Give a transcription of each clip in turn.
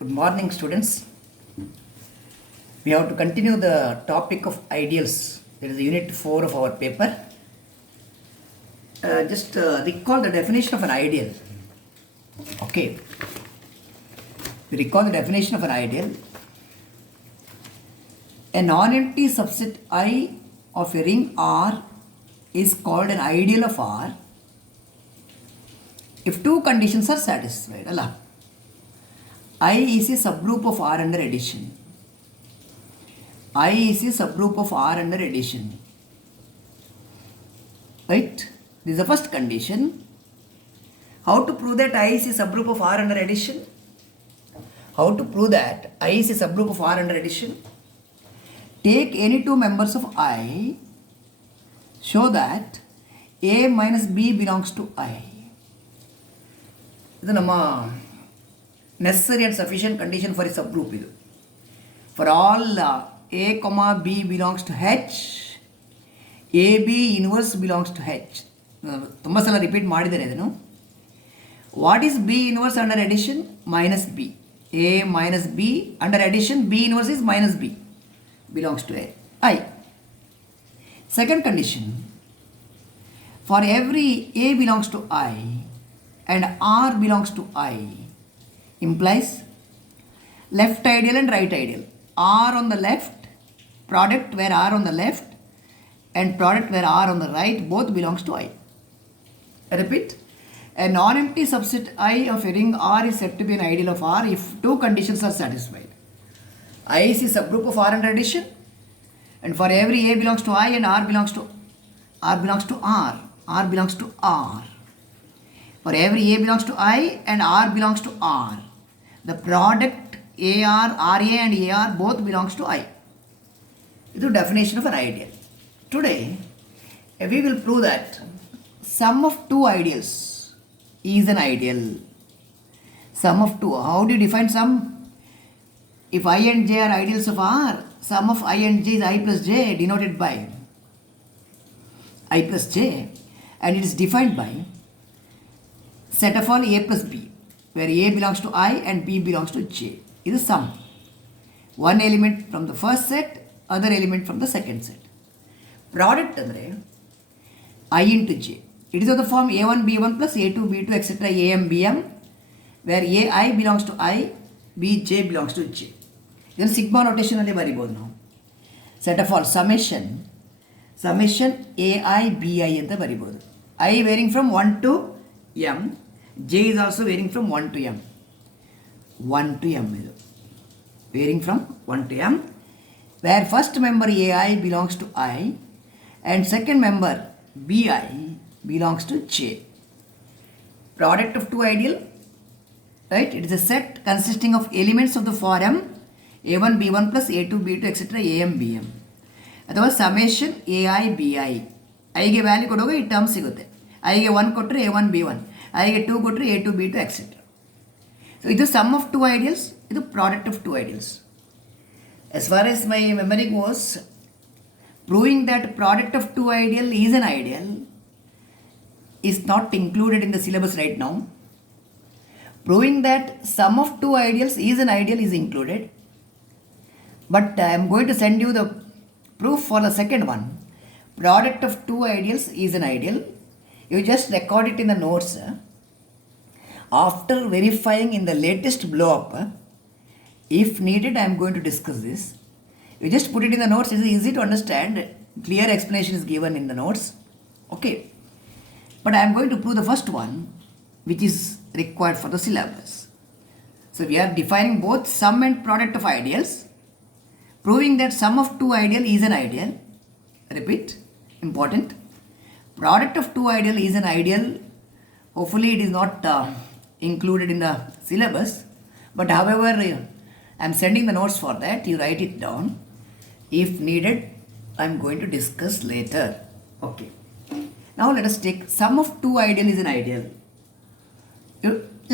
Good morning, students. We have to continue the topic of ideals. There is unit 4 of our paper. Just recall the definition of an ideal. Okay. We recall the definition of an ideal. A non-empty subset I of a ring R is called an ideal of R if two conditions are satisfied. Allah. I is a subgroup of R under addition. I is a subgroup of R under addition. Right? This is the first condition. How to prove that I is a subgroup of R under addition? How to prove that I is a subgroup of R under addition? Take any two members of I, show that A minus B belongs to I. This is necessary and sufficient condition for a subgroup. For all A, B belongs to H, AB inverse belongs to H. ತುಂಬ ಸಲ repeat ಮಾಡಿದ್ದಾರೆ ಇದನ್ನು. What is B inverse under addition? Minus B. A minus B under addition, B inverse is minus B. Belongs to I. Second condition. For every A belongs to I and R belongs to I implies left ideal and right ideal. R on the left, product where R on the left and product where R on the right both belongs to I. I repeat. A non-empty subset I of a ring R is said to be an ideal of R if two conditions are satisfied. I is a subgroup of R under addition, and for every A belongs to I and R belongs to R, R belongs to R. For every A belongs to I and R belongs to R, the product AR, RA and AR both belongs to I. This is the definition of an ideal. Today, we will prove that sum of two ideals is an ideal. Sum of two. How do you define sum? If I and J are ideals of R, sum of I and J is I plus J, denoted by I plus J, and it is defined by set of all A plus B, where A belongs to I and B belongs to J. It is sum. One element from the first set, other element from the second set. Product andre I into J. It is of the form A1 B1 plus A2 B2 etc. AM BM, where AI belongs to I, BJ belongs to J. Then sigma notation alli baribodu now. Set of all summation AI BI anta baribodu. I varying from 1 to M, J is also varying from 1 to M. 1 to M idu. Varying from 1 to M, where first member AI belongs to I and second member BI belongs to J. Product of two ideal, right? It is a set consisting of elements of the form A1 B1 plus A2 B2 etc. AM BM. ಅಥವಾ summation AI BI. ಐಗೆ value ಕೊಡುವಾಗ ಈ term ಸಿಗುತ್ತೆ. ಐಗೆ 1 ಕೊಟ್ಟರೆ A1 B1, ಐಗೆ 2 ಕೊಟ್ಟರೆ A2 B2 etcetera. So ಇದು sum of two ideals, ಇದು product of two ideals. As far as my memory goes, proving that product of two ideal is an ideal is not included in the syllabus right now. Proving that sum of two ideals is an ideal is included. But I am going to send you the proof for the second one. Product of two ideals is an ideal. You just record it in the notes. After verifying in the latest blow up, if needed, I am going to discuss this. You just put it in the notes. It is easy to understand. Clear explanation is given in the notes. Okay. But I am going to prove the first one, which is required for the syllabus. So we are defining both sum and product of ideals. Proving that sum of two ideal is an ideal. Repeat. Important. Product of two ideal is an ideal. Hopefully it is not included in the syllabus. But however, I am sending the notes for that. You write it down. If needed, I am going to discuss later. Okay. Now let us take sum of two ideal is an ideal.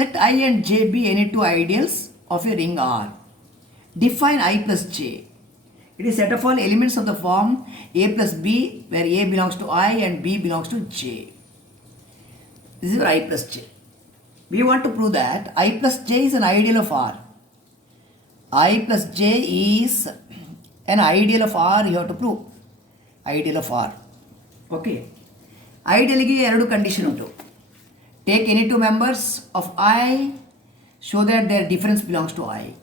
Let I and J be any two ideals of a ring R. Define I plus J. It is set of all elements of the form A plus B, where A belongs to I and B belongs to J. This is I plus J. We want to prove that I plus J is an ideal of R. I plus j is an ideal of R, you have to prove. Ideal of R. Okay. Ideal ಗೆ ಎರಡು condition ಉಂಟು. Take any two members of I, show that their difference belongs to I,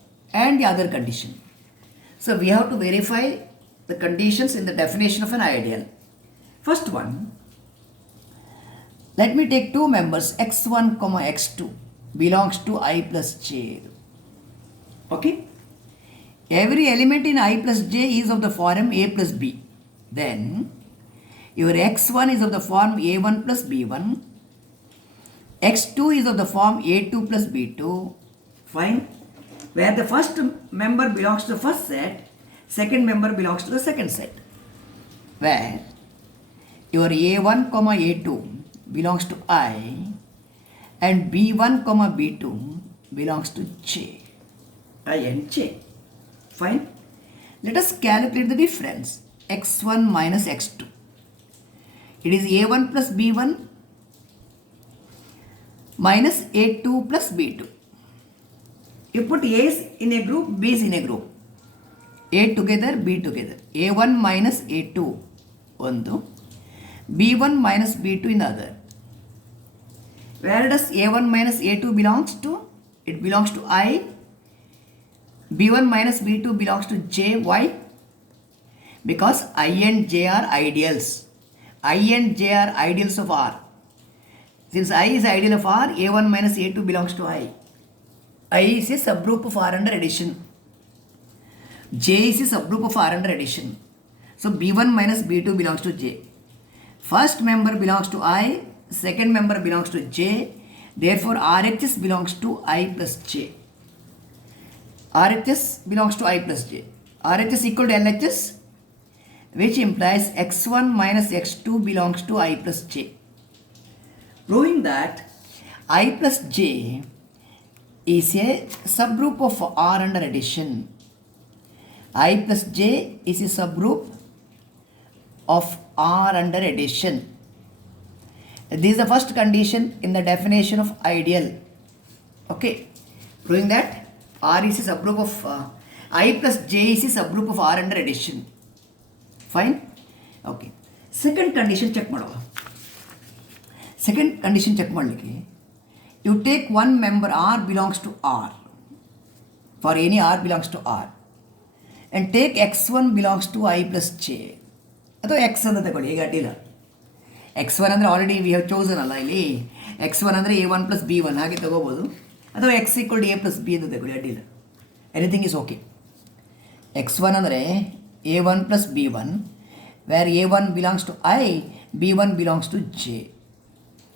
and the other condition. So we have to verify the conditions in the definition of an ideal. First one, let me take two members x1, x2 belongs to I plus j. Okay? Every element in I plus j is of the form a plus b. Then your x1 is of the form a1 plus b1. x2 is of the form a2 plus b2. Fine. Where the first member belongs to the first set, second member belongs to the second set. Where your a1, a2 belongs to I and b1, b2 belongs to j. I and j. Fine. Let us calculate the difference. x1 minus x2. It is a1 plus b1 minus a2 plus b2. You put a's in a group, b's in a group. A together, b together. a1 minus a2 ಒಂದು, b1 minus b2 in the other. Where does a1 minus a2 belongs to? It belongs to I. b1 minus b2 belongs to j. Why? Because I and j are ideals. I and j are ideals of R. Since I is ideal of R, a1 minus a2 belongs to I. I is a subgroup of R under addition. J is a subgroup of R under addition. So b1 minus b2 belongs to j. First member belongs to I, second member belongs to j. Therefore RHS belongs to I plus j. RHS belongs to I plus j. RHS equal to LHS, which implies x1 minus x2 belongs to I plus j. Proving that I plus j is a subgroup of R under addition. I plus j is a subgroup of R under addition. This is the first condition in the definition of ideal. Okay. Proving that R is a subgroup of I plus j is a subgroup of R under addition. Fine. Okay. Second condition check ಮಾಡುವ. Second condition check ಮಾಡಲಿಕ್ಕೆ, you take one member R belongs to R, for any R belongs to R, and take x1 belongs to I plus j. ಅಥವಾ x ಅಂತ ತಗೊಳ್ಳಿ, ಈಗ ಅಡ್ಡಿಲ್ಲ. x1 ಅಂದರೆ already we have chosen ಅಲ್ಲ, ಇಲ್ಲಿ x1 ಅಂದರೆ a1 ಪ್ಲಸ್ b1 ಹಾಗೆ ತಗೋಬೋದು, ಅಥವಾ x equal a plus b ಅಂತ ತಗೊಳ್ಳಿ, ಅಡ್ಡಿಲ್ಲ. Anything is okay. x1 ಅಂದರೆ a1 plus b1, where a1 belongs to I, b1 belongs to j.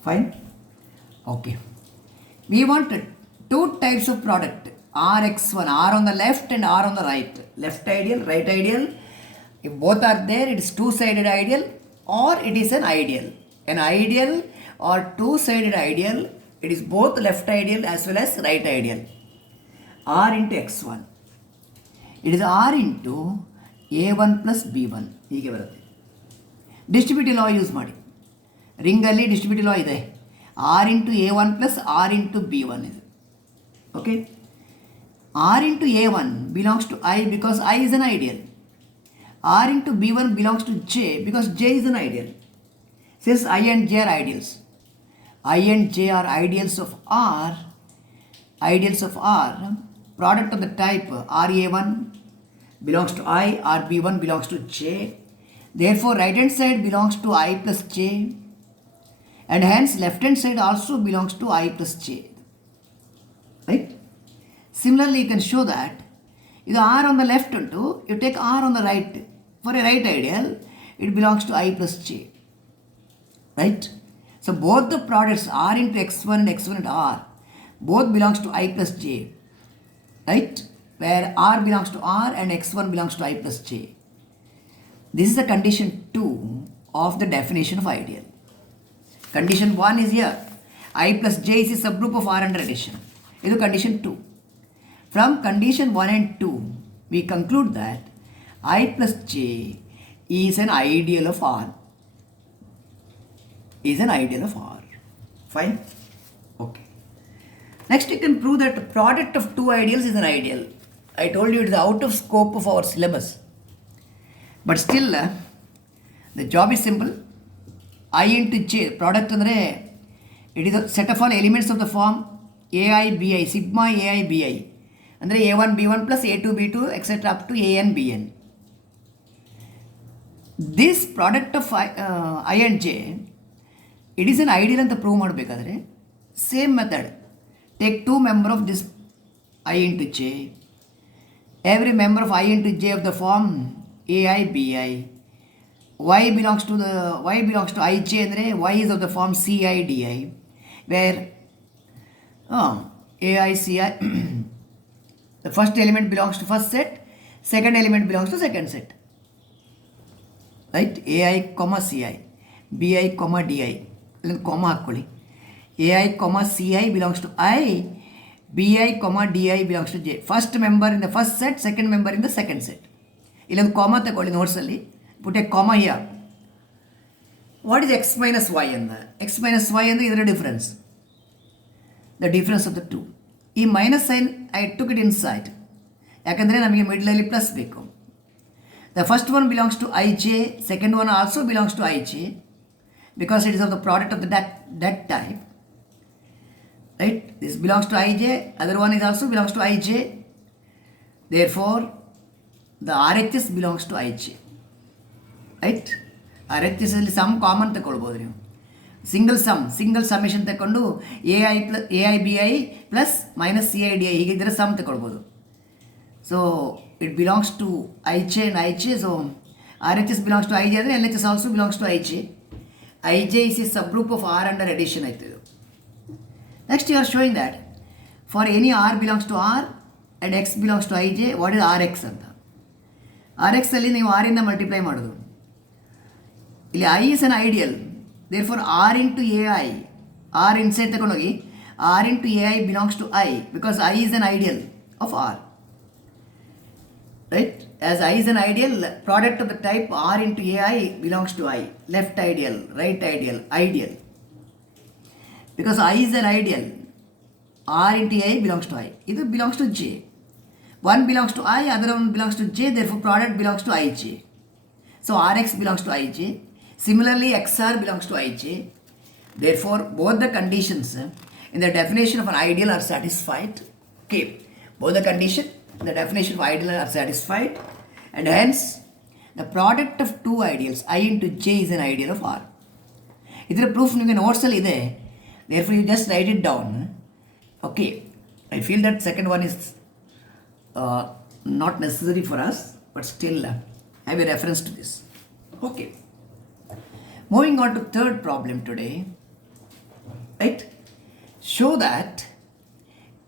Fine. Okay. We want two types of product, Rx1, R on the left and R on the right. Left ideal, right ideal. If both are there, it is two-sided ideal, or it is an ideal. An ideal or two-sided ideal, it is both left ideal as well as right ideal. R into x1. It is R into a1 plus b1 ಹೀಗೆ ಬರುತ್ತೆ. Distributive ಲಾ use ಮಾಡಿ. ರಿಂಗಲ್ಲಿ distributive law ಇದೆ. R into a1 plus r into b1 ಇದೆ. Okay. R into a1 belongs to I because I is an ideal. R into b1 belongs to j because j is an ideal. Since I and j are ideals, I and j are ideals of R, product of the type RA1 belongs to I, RB1 belongs to j. Therefore, right hand side belongs to I plus j, and hence left hand side also belongs to I plus j. Right? Similarly, you can show that ಇದು R on the left unto, you take R on the right. For a right ideal, it belongs to I plus j. Right? So both the products R into x1 and x1 into R, both belongs to I plus j. Right? Where R belongs to R and x1 belongs to I plus j. This is the condition 2 of the definition of ideal. Condition 1 is here. I plus j is a subgroup of R under addition. This is condition 2. From condition 1 and 2, we conclude that I plus j is an ideal of R. Fine? Okay. Next, you can prove that the product of two ideals is an ideal. I told you it is out of scope of our syllabus. But still, the job is simple. I into j, product andre, it is a set of all elements of the form ai bi, sigma ai bi. Andre a1 b1 plus a2 b2 etc. up to an bn. This product of I and j, it is an ideal ಅಂತ prove ಮಾಡಬೇಕಾದ್ರೆ same method. Take two member of this I into j. Every member of I into j of the form ai bi. Y belongs to ij ಅಂದರೆ y is of the form ci di, where ai ci the first element belongs to first set, second element belongs to second set, right? ai ci bi di ಅಲ್ಲಿ comma ಹಾಕ್ಕೊಳ್ಳಿ. ai ci belongs to I, bi di belongs to j. First member in the first set, second member in the second set. ಇಲ್ಲೊಂದು comma ತಗೊಳ್ಳಿ ನೋಟ್ಸಲ್ಲಿ. Put a comma here. What is x minus y ಅಂದ? X minus y ಅಂದರೆ ಇದರ difference, the difference of the two. ಈ minus sign I took it inside, ಯಾಕಂದರೆ ನಮಗೆ ಮಿಡ್ಲಲ್ಲಿ ಪ್ಲಸ್ ಬೇಕು. The first one belongs to I J, second one also belongs to I J, because it is of the product of the that type, right? This belongs to ij, other one is also belongs to ij, therefore the RHS belongs to ij, right? RHS ಅಲ್ಲಿ sum common ತಗೊಳ್ಬೋದು ನೀವು. Single summation ತಗೊಂಡು ai bi plus minus ci di ಹೀಗೆ ಇದರ sum ತಗೊಳ್ಬೋದು. So it belongs to ij and ij, so RHS belongs to ij ಅಂದರೆ LHS also belongs to ij. ij is a subgroup of R under addition ಆಯ್ತು. Next you are showing that for any R belongs to R and X belongs to ij, what is Rx ಅಂತ? Rx ಅಲ್ಲಿ ನೀವು R ಇಂದ multiply ಮಾಡೋದು. ಇಲ್ಲಿ I is an ideal, therefore R into ai, R inside ತಗೊಂಡೋಗಿ R into ai belongs to I because I is an ideal of R, right? As I is an ideal, product of the type R into ai belongs to I. Left ideal, right ideal, ideal. Because I is an ideal, R into ai belongs to I. Either belongs to j. One belongs to I, other one belongs to j, therefore product belongs to ij. So Rx belongs to ij. Similarly, XR belongs to ij. Therefore, both the conditions in the definition of an ideal are satisfied. Okay, both the condition, the definition of ideal are satisfied, and hence the product of two ideals I into j is an ideal of R. ಇದರ proof ನಿಮಗೆ ನೋಟ್ಸಲ್ಲಿ ಇದೆ, therefore you just write it down. Okay, I feel that second one is not necessary for us, but still have a reference to this. Okay, moving on to third problem today, right? Show that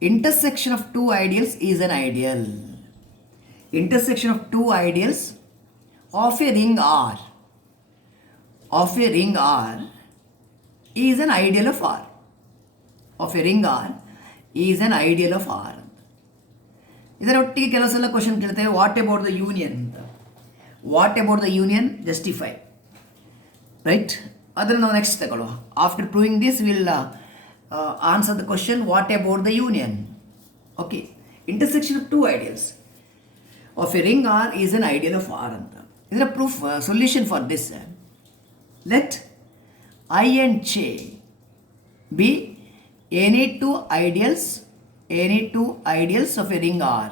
intersection of two ideals is an ideal. Intersection of two ideals of a ring R is an ideal of R. Of a ring R is an ideal of R. ಇದರ ಒಟ್ಟಿಗೆ ಕೆಲವು ಸಲ question ಕೇಳ್ತೇವೆ, what about the union ಅಂತ. What about the union justify, right? ಅದನ್ನು ನಾವು next ತಗೊಳ್ಳುವ. After proving this will answer the question, what about the union? Okay, intersection of two ideals of a ring R is an ideal of R anta. Is a proof solution for this. Let I and J be any two ideals of a ring R.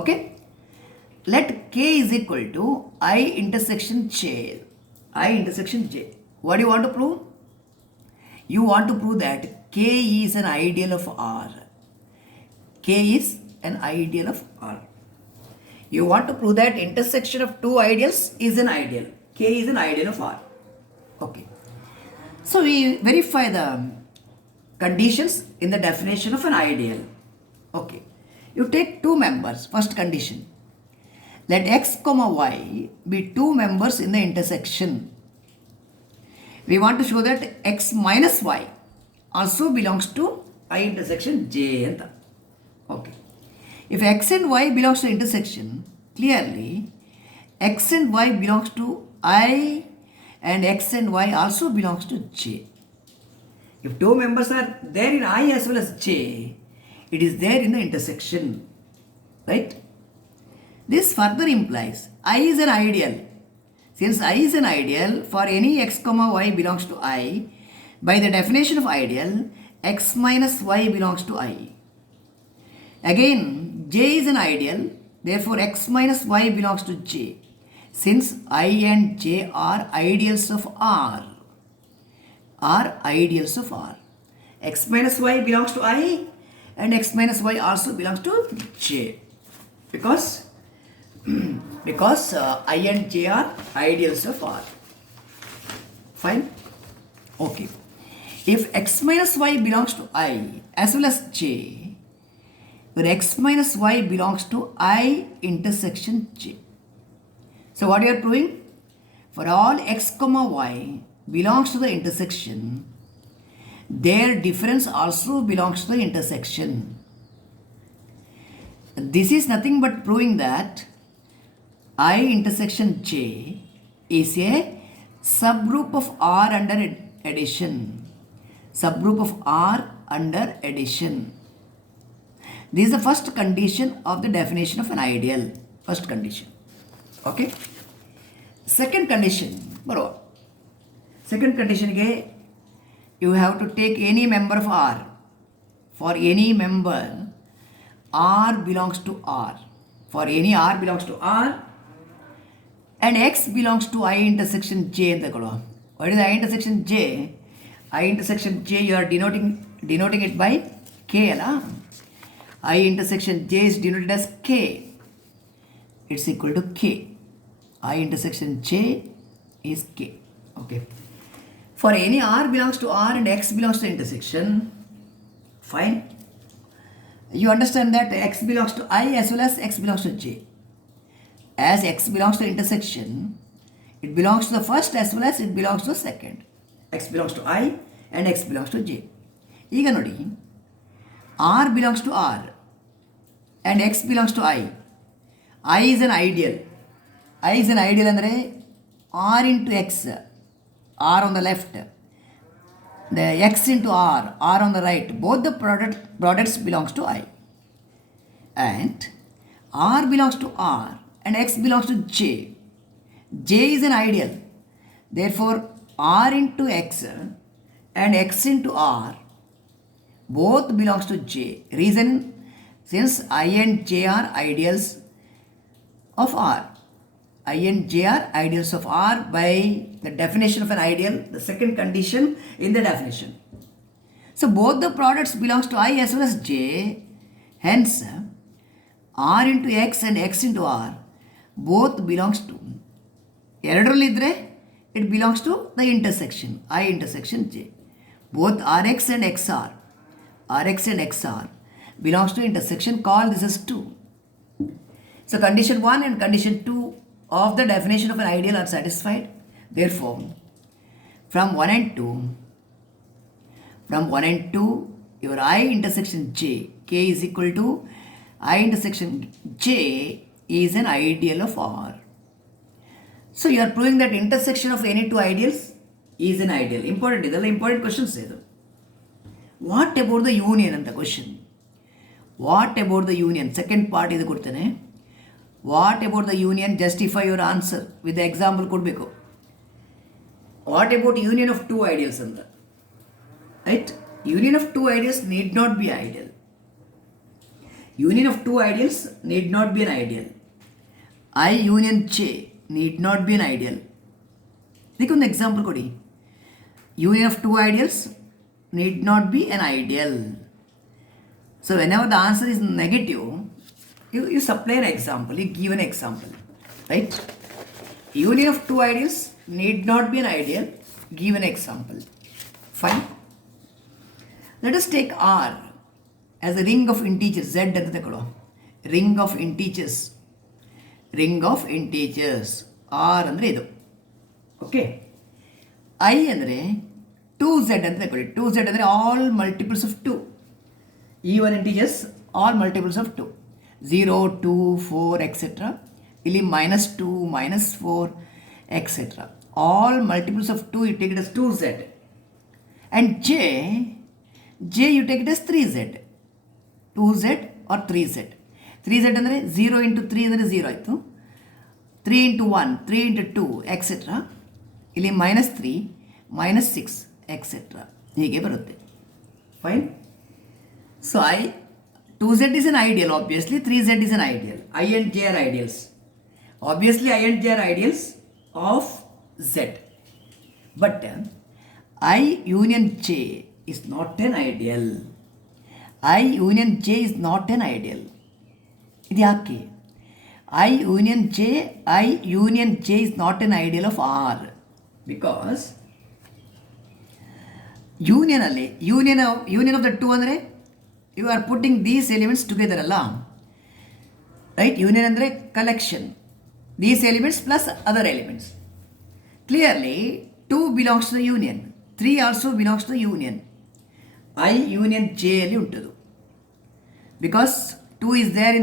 Okay, let K is equal to I intersection J. What do you want to prove? You want to prove that K is an ideal of R. K is an ideal of R. You want to prove that intersection of two ideals is an ideal. K is an ideal of R. Okay. So we verify the conditions in the definition of an ideal. Okay. You take two members. First condition. Let x comma y be two members in the intersection. We want to show that x minus y also belongs to I intersection j. Okay. If x and y belongs to intersection, clearly x and y belongs to I and x and y also belongs to j. If two members are there in I as well as j, it is there in the intersection. right? This further implies I is an ideal. Since I is an ideal, for any x comma y belongs to I, by the definition of ideal, x minus y belongs to I. Again, j is an ideal, therefore x minus y belongs to j. Since I and j are ideals of R, x minus y belongs to I and x minus y also belongs to j, because I and j are ideals of R. Fine? Okay. If x minus y belongs to I as well as j, where x minus y belongs to I intersection j. So what you are proving? For all x comma y belongs to the intersection, their difference also belongs to the intersection. This is nothing but proving that I intersection j is a subgroup of R under addition. Subgroup of R under addition. This is the first condition of the definition of an ideal. First condition. Okay. Second condition. Bro. Second condition again, you have to take any member of R. For any member, R belongs to R. For any R belongs to R, and X belongs to I intersection J. What is I intersection J? I intersection J, you are denoting it by K. I intersection J is denoted as K. It's equal to K. I intersection J is K. Okay. For any R belongs to R and X belongs to intersection, fine. You understand that X belongs to I as well as X belongs to J. As X belongs to intersection, it belongs to the first as well as it belongs to the second. X belongs to I and X belongs to J. ಈಗ ನೋಡಿ, R belongs to R and X belongs to I. I is an ideal. I is an ideal ಅಂದರೆ R into X, R on the left, the X into R on the right. Both the products belongs to I. And R belongs to R and X belongs to J. J is an ideal. Therefore, R into X and X into R both belongs to J. Reason, since I and J are ideals of R. I and J are ideals of R by the definition of an ideal, the second condition in the definition. So both the products belongs to I as well as J. Hence, R into X and X into R both belongs to, ಎರಡರಲ್ಲಿದ್ದರೆ it belongs to the intersection, I intersection J. Both Rx and XR belongs to intersection, call this as 2. So condition 1 and condition 2 of the definition of an ideal are satisfied. Therefore, from 1 and 2, your I intersection J, K is equal to I intersection J is an ideal of R. So you are proving that intersection of any two ideals is an ideal. Important questions. What about the union and the question? What about the union? Second part is the What about the union? Justify your answer with the example kodbeko. What about union of two ideals? Right? Union of two ideals need not be ideal. Union of two ideals need not be an ideal. I union J need not be an ideal. Take an example kodi. Union of two ideals need not be an ideal. So whenever the answer is negative, you supply an example, you give an example, right? Union of two ideals need not be an ideal, give an example. Fine. Let us take R as a ring of integers. Z anta tekolo. Ring of integers. R andre idu. Okay. I andre 2Z anta tekoli. 2Z andre all multiples of 2. Even integers, all multiples of 2. 0, 2, 4, etc. Ili -2, -4, etc. All multiples of 2, you take it as 2Z. And J you take it as 3Z. 2Z or 3Z. 3z ಅಂದರೆ 0 into 3 ಅಂದರೆ 0 ಆಯಿತು. 3 into 1, 3 into 2 etcetera. ಇಲ್ಲಿ -3, -6 etcetera ಹೀಗೆ ಬರುತ್ತೆ. Fine. So 2z is an ideal, obviously 3z is an ideal. I and j are ideals. Obviously I and j are ideals of z. But I union j is not an ideal. I union j is not an ideal. ಇದು ಯಾಕೆ? I union j is not an ideal of R. Because union of the two ಅಂದರೆ you are putting these elements together ಅಲ್ಲ, right? Union ಅಂದರೆ collection, these elements plus other elements. Clearly 2 belongs to the union, 3 also belongs to the union. I union j ಅಲ್ಲಿ ಉಂಟದು. Because 2 is there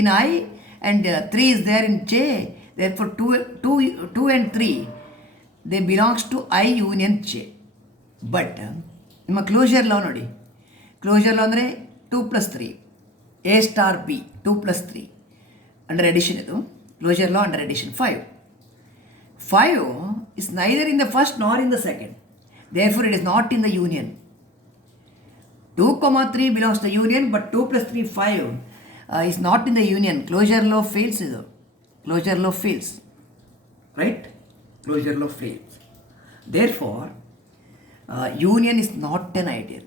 in I and 3 is there in j, therefore 2 and 3 they belongs to I union j. But ನಿಮ್ಮ closure law ನೋಡಿ, closure law ಅಂದರೆ 2 + 3 A star B 2 + 3 under addition. ಇದು closure law under addition. 5 is neither in the first nor in the second, therefore it is not in the union. 2, 3 belongs to the union, but 2 + 3 5 is not in the union. Closure law fails. ಇದು closure law fails, right? Closure law fails. Therefore union is not an ideal.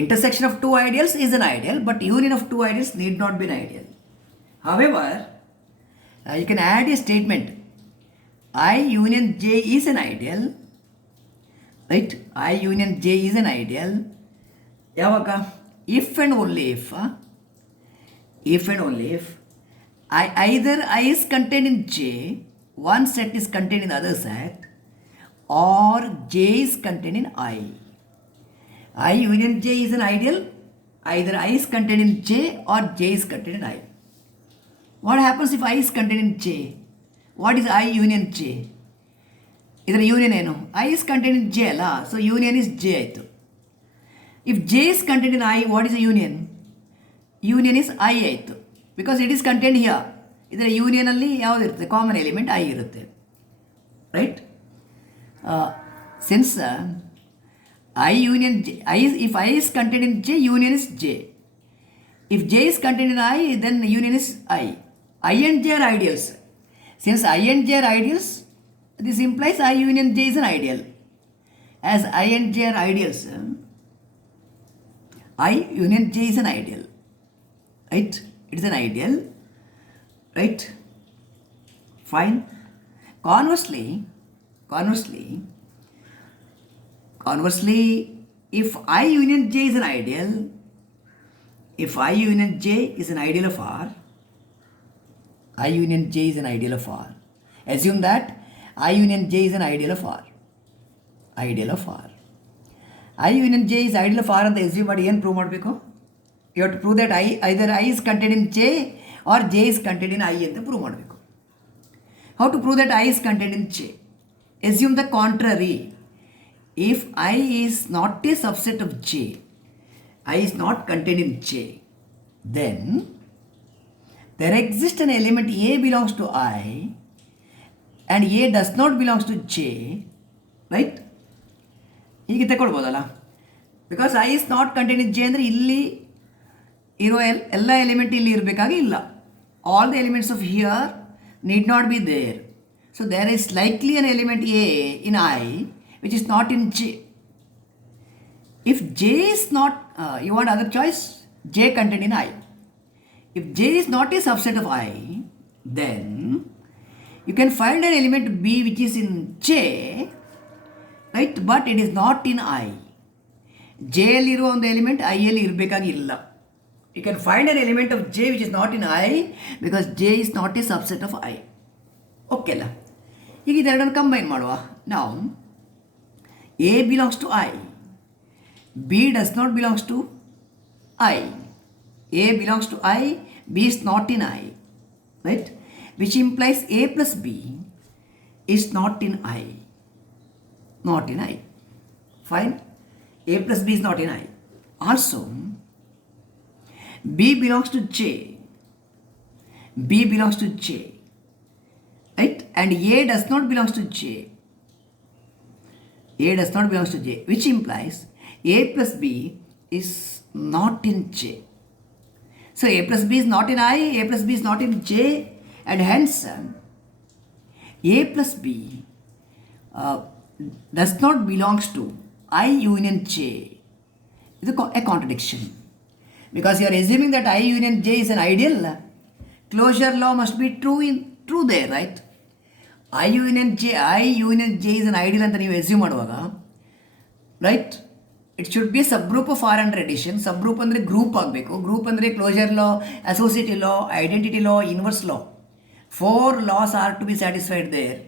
Intersection of two ideals is an ideal, but union of two ideals need not be an ideal. However, you can add a statement. I union j is an ideal, right? I union j is an ideal. ಯಾವಾಗ? if and only if either I is contained in j, one set is contained in the other set, or j is contained in I. I union j is an ideal. Either I is contained in j or j is contained in I. What happens if I is contained in j? What is I union j? ಇದರ union ಏನು? I is contained in j ಅಲ್ಲ, so union is j ಆಯಿತು. If j is contained in I, what is the union? Union is I ಆಯಿತು, because it is content here. ಇದರ ಯೂನಿಯನಲ್ಲಿ ಯಾವುದು ಇರುತ್ತೆ? Common element I ಇರುತ್ತೆ, right? Since I union j, if I is contained in j, union is j. If j is contained in I, then union is I. I and j are ideals. Since I and j are ideals, this implies I union j is an ideal. As I and j are ideals, I union j is an ideal, right? It is an ideal, right? Fine. Conversely, if I union j is an ideal, if I union j is an ideal of R, I union j is an ideal of R. Assume that I union j is an ideal of R. Ideal of R. I union j is ideal of R ಅಂತ assume ಮಾಡಿ ಏನು prove ಮಾಡಬೇಕು? You have to prove that either I is contained in j or j is contained in I ಅಂತ prove ಮಾಡಬೇಕು. How to prove that I is contained in j? Assume the contrary. If I is not a subset of j, I is not contained in j, then there exists an element A belongs to I and A does not belongs to j, right? ಹೀಗೆ ತಗೊಳ್ಬೋದಲ್ಲ, because I is not contain in J ಅಂದರೆ ಇಲ್ಲಿ ಇರೋ ಎಲ್ಲ element ಇಲ್ಲಿ ಇರಬೇಕಾಗಿ ಇಲ್ಲ. All the elements of here need not be there. So there is likely an element a in I which is not in j. If j is not, you want other choice, j contained in I. If j is not a subset of I, then you can find an element b which is in j, right? But it is not in I. j ಅಲ್ಲಿರುವ ಒಂದು element I ಅಲ್ಲಿ ಇರಬೇಕಾಗಿಲ್ಲ. You can find an element of j which is not in I because j is not a subset of I. Okay ಅಲ್ಲ? ಈಗ ಇದೆರಡನ್ನು combine ಮಾಡುವ. Now A belongs to I, B does not belongs to I. A belongs to I, B is not in I, right? Which implies A plus B is not in I. Not in I. Fine. A plus B is not in I. Also, B belongs to J. B belongs to J. Right? And A does not belong to J. A does not belong to J, which implies A plus B is not in J. So A plus B is not in I, A plus B is not in J, and hence A plus B does not belongs to I union J. It's a contradiction. Because you are assuming that I union J is an ideal, closure law must be true there, right? I union J is an ideal ಅಂತ ನೀವು assume ಮಾಡುವಾಗ, right? It should be a subgroup of R under addition. Subgroup ಅಂದರೆ group ಆಗಬೇಕು. Group ಅಂದರೆ closure law, associative law, identity law, inverse law. 4 laws are to be satisfied there.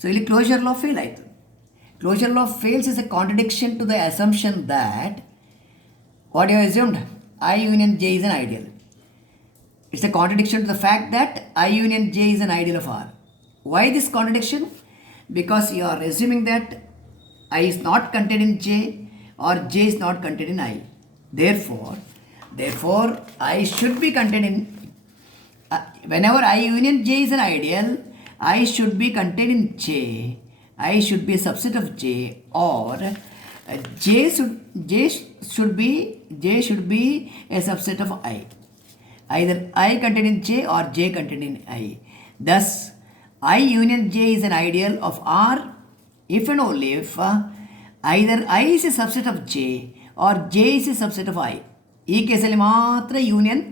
So ಇಲ್ಲಿ closure ಲಾ fail ಆಯಿತು. Closure law fails is a contradiction to the assumption that what you have assumed, I union J is an ideal. It's a contradiction to the fact that I union J is an ideal of R. Why this contradiction? Because you are assuming that I is not contained in J or J is not contained in I. Therefore, I should be contained in, whenever I union J is an ideal, I should be contained in J. I should be a subset of J, or J should be a subset of I. Either I contained in J or J contained in I. Thus, I union J is an ideal of R if and only if either I is a subset of J or J is a subset of I. ಈ ಕೇಸಲ್ಲಿ ಮಾತ್ರ union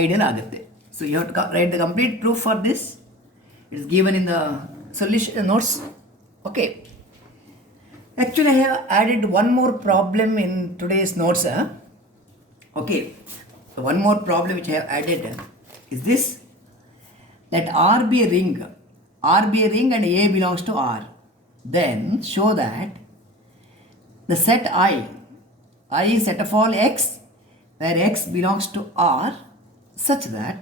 ideal ಆಗುತ್ತೆ. So you have to write the complete proof for this. It is given in the solution notes. Okay. Actually, I have added one more problem in today's notes. Okay. So one more problem which I have added is this. Let R be a ring and A belongs to R. Then show that the set I is set of all X, where X belongs to R, such that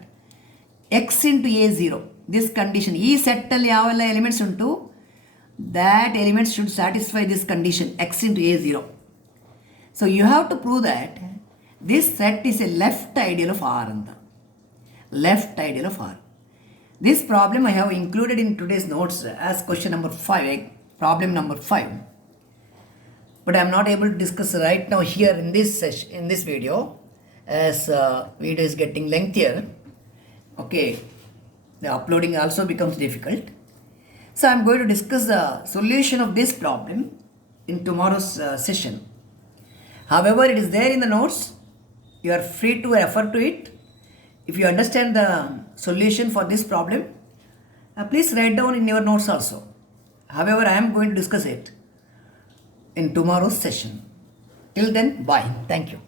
X into A 0. This condition, ಈ ಸೆಟ್ಟಲ್ಲಿ ಯಾವೆಲ್ಲ elements ಉಂಟು, that element should satisfy this condition, X into A 0. So you have to prove that this set is a left ideal of R. Left ideal of R. This problem I have included in today's notes as question number 5, problem number 5. But I am not able to discuss right now here in this session, in this video, as video is getting lengthier. Okay, the uploading also becomes difficult. So I am going to discuss the solution of this problem in tomorrow's session. However, it is there in the notes. You are free to refer to it. If you understand the solution for this problem, please write down in your notes also. However, I am going to discuss it in tomorrow's session. Till then, bye. Thank you.